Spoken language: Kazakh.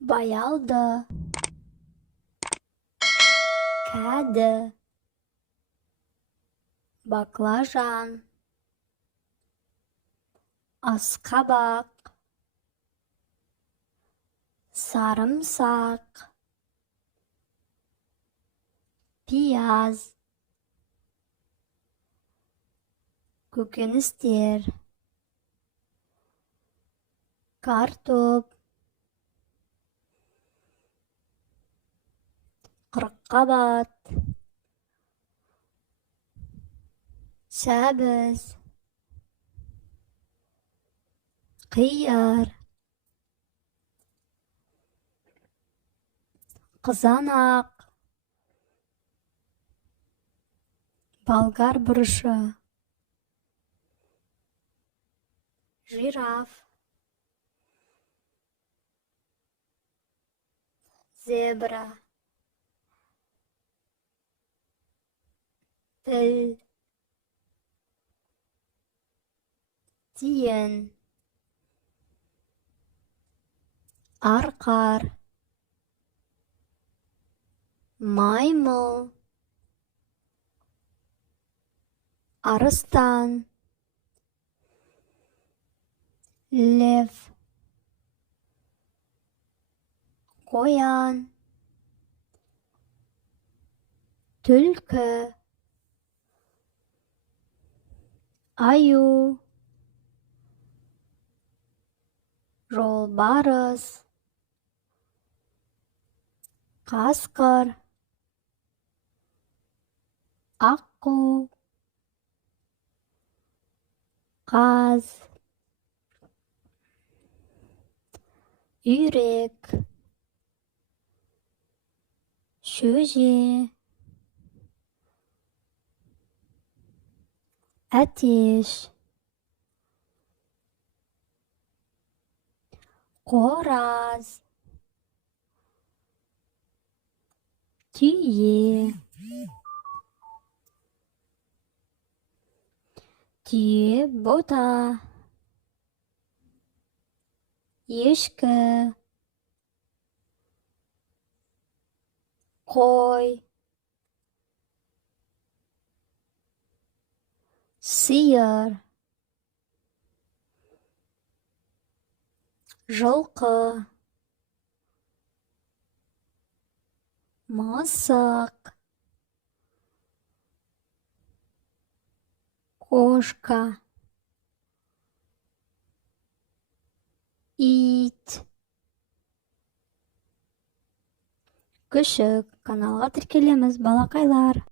Баялды, кәді, баклажан, асқабақ, sarımsak, piyaz, көкөністер, картоп, қырыққабат, сәбіз, қияр, қызанақ, болгар бұрышы, жираф, зебра, філ, тиін, арқар, маймыл, арыстан, лев, қоян, түлкі, аю, жолбарыс, қасқыр, аққу, қаз, үйрек, шөже, әтеш, қораз, түйе, түйе бота, ешкі, қой, сиыр, жылқы, мысық, кошка, ит. Күшік, каналға тіркелеміз, балақайлар.